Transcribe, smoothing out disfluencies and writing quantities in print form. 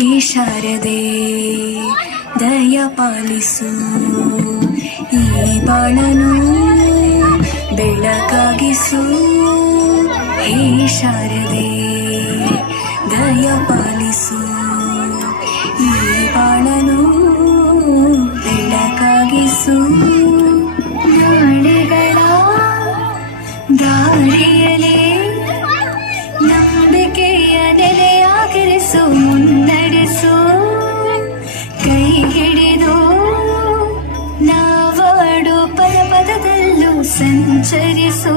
ಶಾರದೆ ದಯ ಪಾಲಿಸು, ಈ ಬಾಳನು ಬೆಳಕಾಗಿಸು. ಹೇ ಶಾರದೆ ದಯ ಪಾಲಿಸು, ಈ ಬಾಳನು ಬೆಳಕಾಗಿಸು. ನಾಳೆಗಳ ದಾರಿಯಲೇ ನಂಬಿಕೆಯ ನೆಲೆಯಾಗಿರಿಸು, ಮುನ್ನಡೆಸು. ಕೈ ಹಿಡಿದು ನಾವಾಡು ಪದಪದದಲ್ಲೂ ಸಂಚರಿಸು.